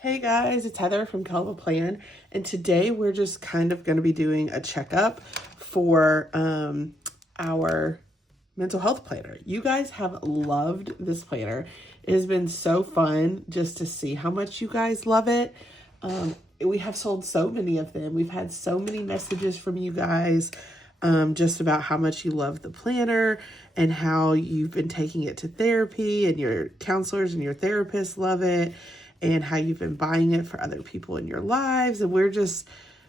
Hey guys, it's Heather from Kell Plan, and today we're just kind of going to be doing a checkup for our mental health planner. You guys have loved this planner. It has been so fun just to see how much you guys love it. We have sold so many of them. We've had so many messages from you guys just about how much you love the planner and how you've been taking it to therapy, and your counselors and your therapists love it, and how you've been buying it for other people in your lives. And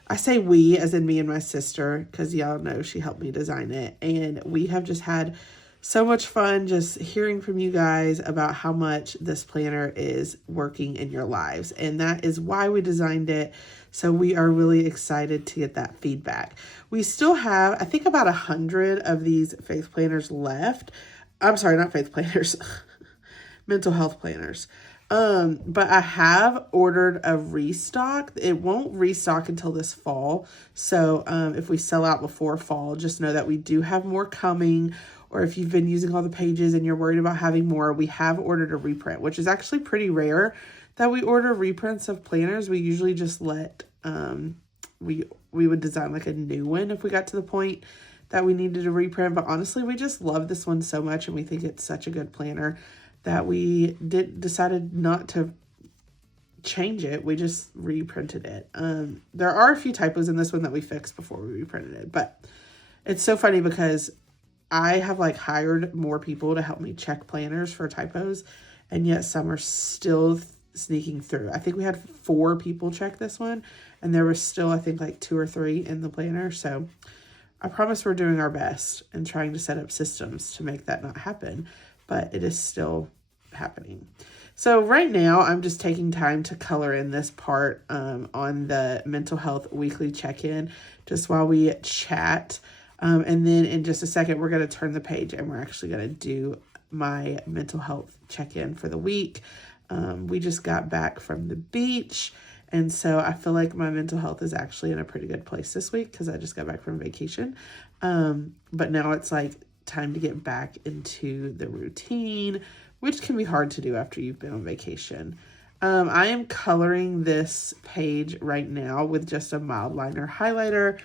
I say we as in me and my sister, because y'all know she helped me design it. And we have just had so much fun just hearing from you guys about how much this planner is working in your lives. And that is why we designed it. So we are really excited to get that feedback. We still have, I think, about 100 of these faith planners left. I'm sorry, not faith planners, mental health planners. But I have ordered a restock. It won't restock until this fall. So, if we sell out before fall, just know that we do have more coming. Or if you've been using all the pages and you're worried about having more, we have ordered a reprint, which is actually pretty rare that we order reprints of planners. We usually just let, we would design like a new one if we got to the point that we needed a reprint. But honestly, we just love this one so much, and we think it's such a good planner that we decided not to change it. We just reprinted it. There are a few typos in this one that we fixed before we reprinted it, but it's so funny because I have like hired more people to help me check planners for typos, and yet some are still sneaking through. I think we had 4 people check this one, and there was still, I think, like 2 or 3 in the planner. So I promise we're doing our best and trying to set up systems to make that not happen, but it is still happening. So right now I'm just taking time to color in this part on the mental health weekly check-in just while we chat. And then in just a second, we're going to turn the page and we're actually going to do my mental health check-in for the week. We just got back from the beach, and so I feel like my mental health is actually in a pretty good place this week because I just got back from vacation. But now it's like time to get back into the routine, which can be hard to do after you've been on vacation. I am coloring this page right now with just a mild liner highlighter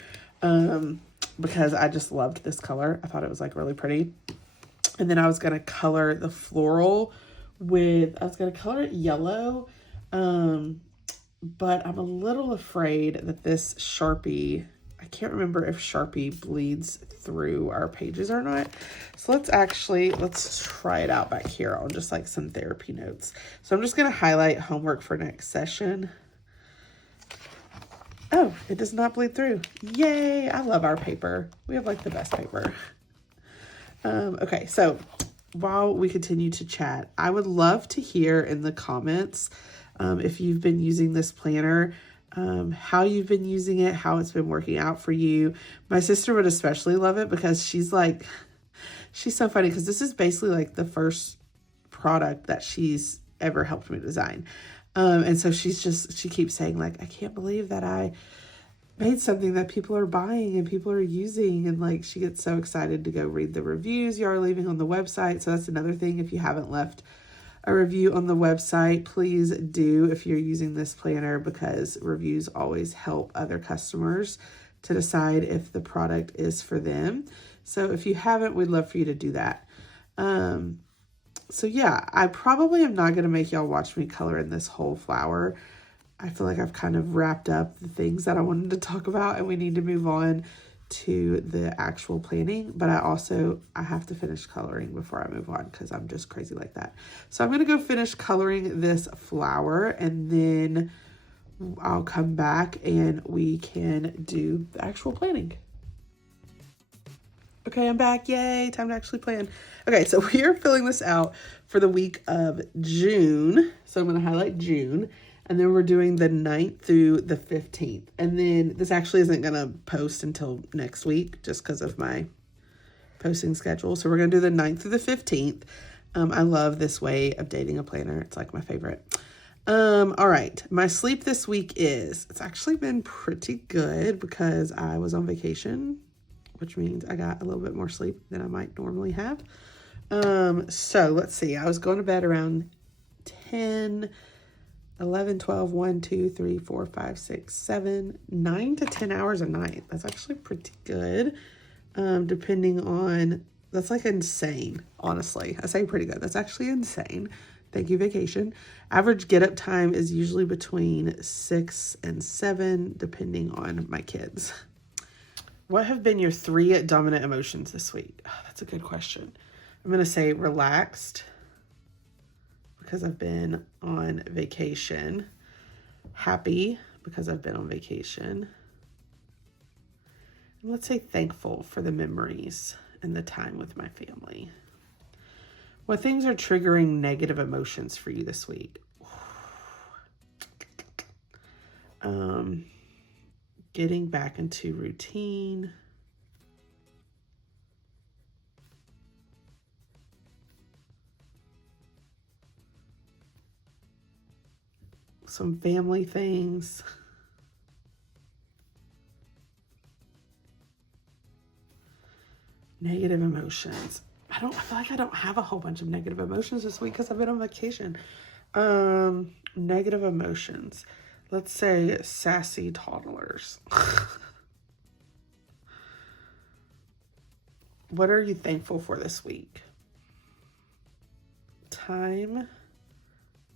because I just loved this color. I thought it was like really pretty. And then I was going to color the floral I was going to color it yellow. But I'm a little afraid that this Sharpie, I can't remember if Sharpie bleeds through our pages or not. So let's try it out back here on just like some therapy notes. So I'm just going to highlight homework for next session. Oh, it does not bleed through. Yay. I love our paper. We have like the best paper. Okay. So while we continue to chat, I would love to hear in the comments, if you've been using this planner, how you've been using it, how it's been working out for you. My sister would especially love it because she's so funny because this is basically like the first product that she's ever helped me design. And so she keeps saying like, I can't believe that I made something that people are buying and people are using. And like, she gets so excited to go read the reviews you are leaving on the website. So that's another thing. If you haven't left a review on the website, please do if you're using this planner, because reviews always help other customers to decide if the product is for them. So if you haven't, we'd love for you to do that. So yeah, I probably am not going to make y'all watch me color in this whole flower. I feel like I've kind of wrapped up the things that I wanted to talk about, and we need to move on to the actual planning. But I have to finish coloring before I move on because I'm just crazy like that. So I'm going to go finish coloring this flower, and then I'll come back and we can do the actual planning. Okay, I'm back. Yay, time to actually plan. Okay, so we are filling this out for the week of June. So I'm going to highlight June. And then we're doing the 9th through the 15th. And then this actually isn't going to post until next week just because of my posting schedule. So we're going to do the 9th through the 15th. I love this way of dating a planner. It's like my favorite. All right. My sleep this week it's actually been pretty good because I was on vacation, which means I got a little bit more sleep than I might normally have. So let's see. I was going to bed around 10, 11, 12, 1, 2, 3, 4, 5, 6, 7, 9 to 10 hours a night. That's actually pretty good. Depending on, that's like insane, honestly. I say pretty good. That's actually insane. Thank you, vacation. Average get up time is usually between 6 and 7, depending on my kids. What have been your 3 dominant emotions this week? Oh, that's a good question. I'm going to say relaxed, because I've been on vacation. Happy, because I've been on vacation. And let's say thankful for the memories and the time with my family. What things are triggering negative emotions for you this week? Getting back into routine. Some family things. Negative emotions. I feel like I don't have a whole bunch of negative emotions this week because I've been on vacation. Negative emotions. Let's say sassy toddlers. What are you thankful for this week? Time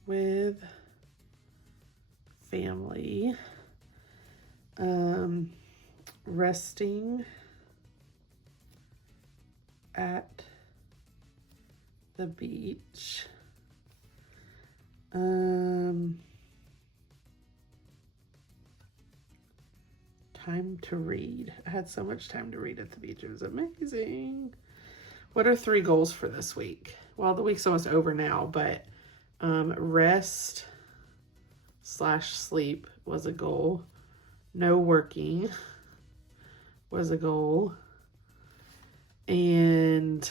with family. Resting at the beach. Time to read. I had so much time to read at the beach. It was amazing. What are 3 goals for this week? Well, the week's almost over now, but rest / sleep was a goal. No working was a goal. And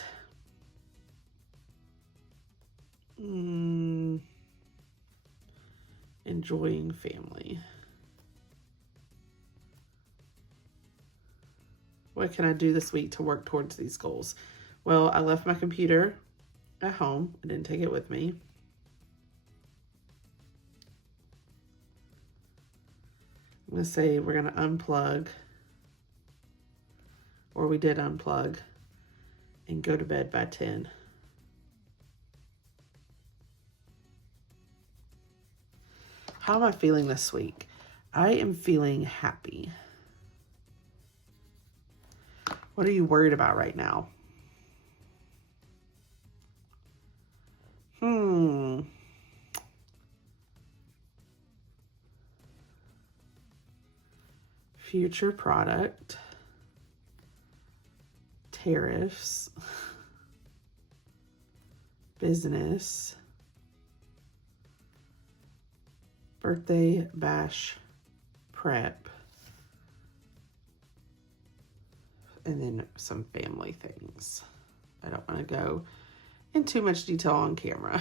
enjoying family. What can I do this week to work towards these goals? Well, I left my computer at home. I didn't take it with me. I'm going to say we're going to unplug, or we did unplug, and go to bed by 10. How am I feeling this week? I am feeling happy. What are you worried about right now? Future product. Tariffs. Business. Birthday bash prep. And then some family things. I don't want to go in too much detail on camera.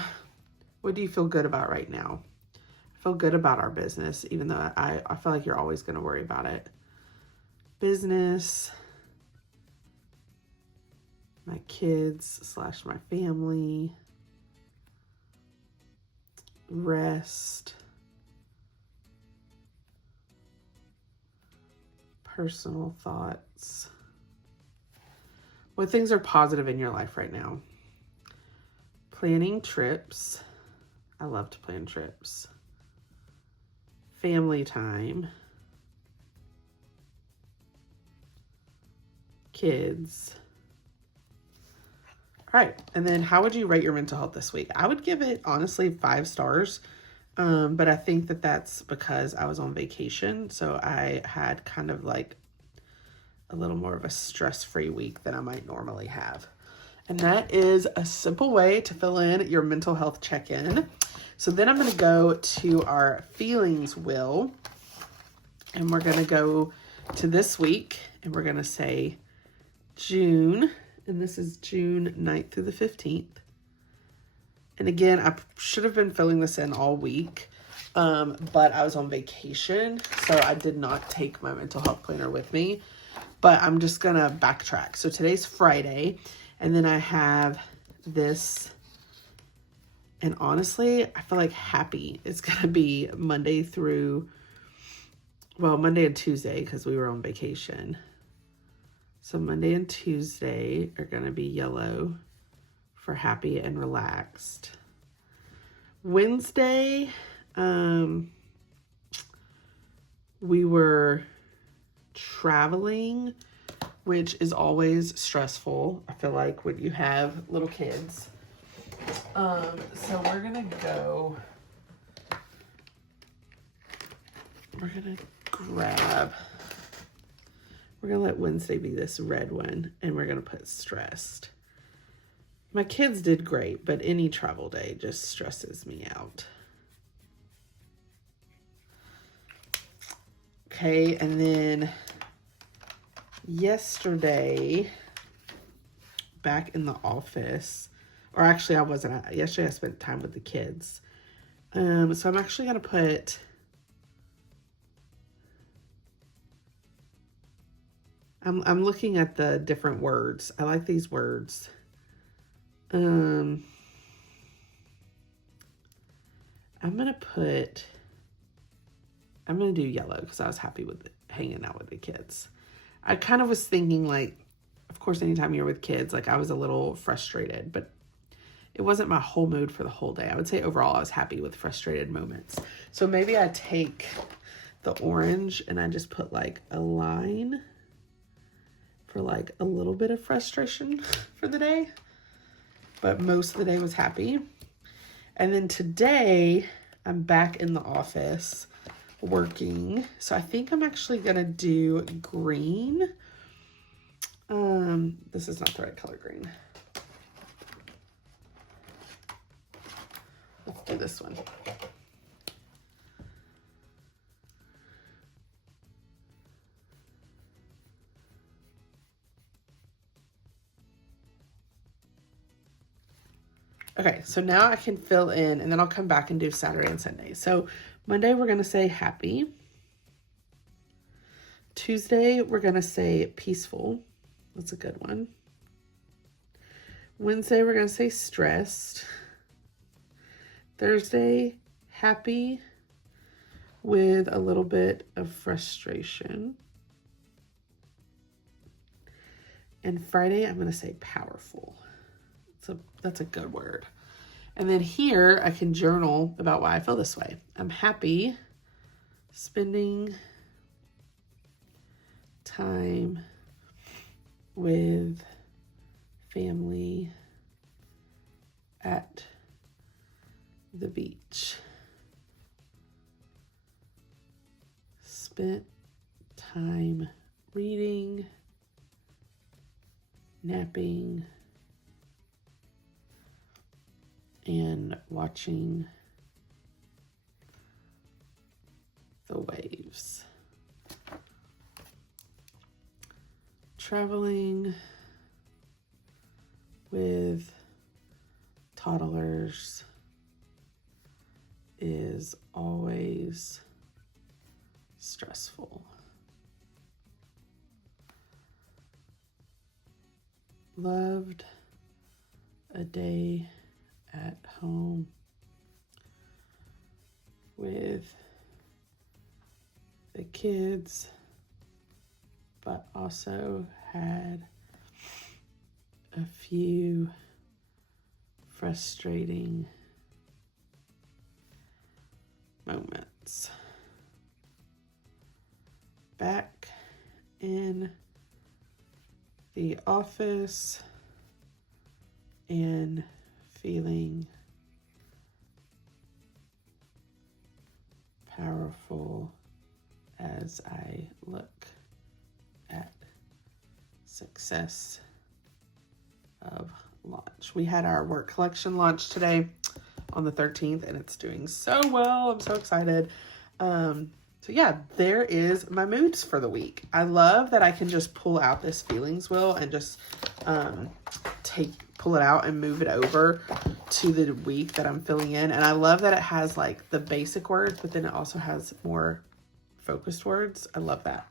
What do you feel good about right now? I feel good about our business, even though I feel like you're always going to worry about it. Business, my kids / my family, rest, personal thoughts. What things are positive in your life right now? Planning trips. I love to plan trips. Family time. Kids. All right. And then how would you rate your mental health this week? I would give it, honestly, 5 stars. But I think that that's because I was on vacation. So I had kind of like a little more of a stress-free week than I might normally have. And that is a simple way to fill in your mental health check-in. So then I'm going to go to our feelings wheel. And we're going to go to this week. And we're going to say June. And this is June 9th through the 15th. And again, I should have been filling this in all week. But I was on vacation. So I did not take my mental health planner with me. But I'm just going to backtrack. So today's Friday. And then I have this And honestly, I feel like happy is going to be Monday and Tuesday because we were on vacation. So Monday and Tuesday are going to be yellow for happy and relaxed. Wednesday, we were traveling, which is always stressful, I feel like, when you have little kids. So we're gonna let Wednesday be this red one, and we're gonna put stressed. My kids did great, but any travel day just stresses me out. Okay, and then yesterday, back in the office, or actually I wasn't, yesterday I spent time with the kids. So I'm actually going to put, I'm looking at the different words. I like these words. I'm going to do yellow because I was happy with hanging out with the kids. I kind of was thinking, like, of course, anytime you're with kids, like, I was a little frustrated, but it wasn't my whole mood for the whole day. I would say overall I was happy with frustrated moments. So maybe I take the orange and I just put like a line for like a little bit of frustration for the day. But most of the day was happy. And then today I'm back in the office working. So I think I'm actually going to do green. This is not the right color green. Let's do this one. Okay, so now I can fill in, and then I'll come back and do Saturday and Sunday. So Monday, we're going to say happy. Tuesday, we're going to say peaceful. That's a good one. Wednesday, we're going to say stressed. Thursday, happy with a little bit of frustration. And Friday, I'm going to say powerful. That's a good word. And then here, I can journal about why I feel this way. I'm happy spending time with family at the beach. Spent time reading, napping, and watching the waves. Traveling with toddlers is always stressful. Loved a day at home with the kids, but also had a few frustrating moments. Back in the office and feeling powerful as I look at success of launch. We had our work collection launch today on the 13th, and it's doing so well. I'm so excited. So yeah, there is my moods for the week. I love that I can just pull out this feelings wheel and just pull it out and move it over to the week that I'm filling in. And I love that it has like the basic words, but then it also has more focused words. I love that.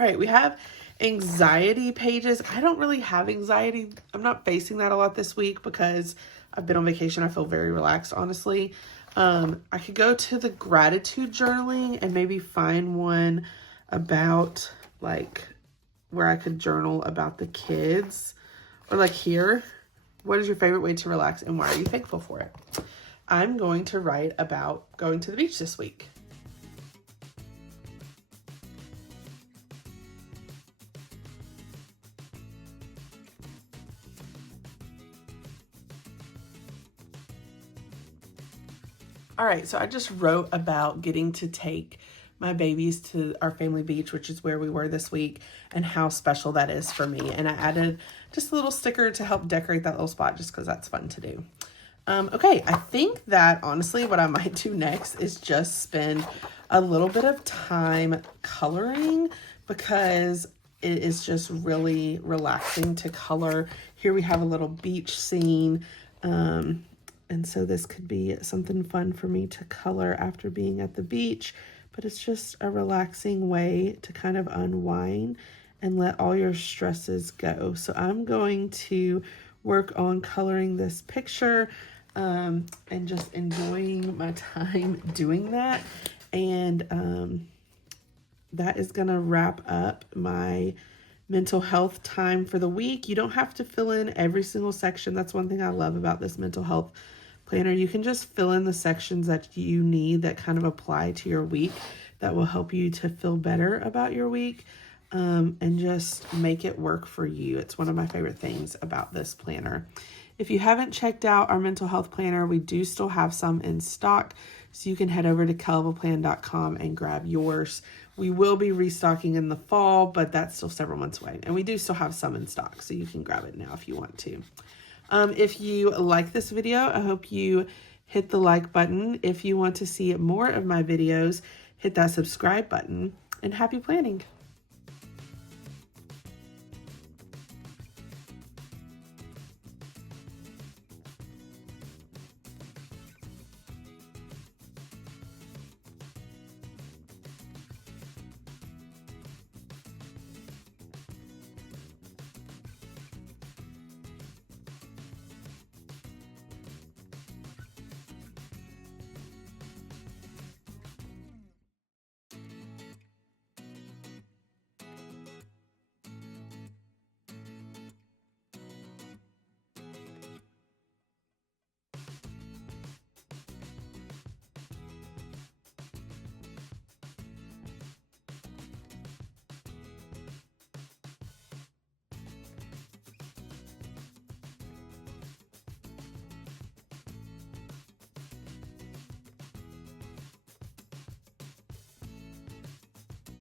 All right, we have anxiety pages. I don't really have anxiety. I'm not facing that a lot this week because I've been on vacation. I feel very relaxed, honestly. I could go to the gratitude journaling and maybe find one about like where I could journal about the kids, or like here. What is your favorite way to relax and why are you thankful for it? I'm going to write about going to the beach this week. All right, so I just wrote about getting to take my babies to our family beach, which is where we were this week, and how special that is for me. And I added just a little sticker to help decorate that little spot just because that's fun to do. Okay, I think that honestly what I might do next is just spend a little bit of time coloring because it is just really relaxing to color. Here we have a little beach scene. And so this could be something fun for me to color after being at the beach, but it's just a relaxing way to kind of unwind and let all your stresses go. So I'm going to work on coloring this picture and just enjoying my time doing that. And that is going to wrap up my mental health time for the week. You don't have to fill in every single section. That's one thing I love about this mental health planner. You can just fill in the sections that you need that kind of apply to your week that will help you to feel better about your week, and just make it work for you. It's one of my favorite things about this planner. If you haven't checked out our mental health planner, we do still have some in stock, so you can head over to kellblvd.com and grab yours. We will be restocking in the fall, but that's still several months away, and we do still have some in stock, so you can grab it now if you want to. If you like this video, I hope you hit the like button. If you want to see more of my videos, hit that subscribe button, and happy planning.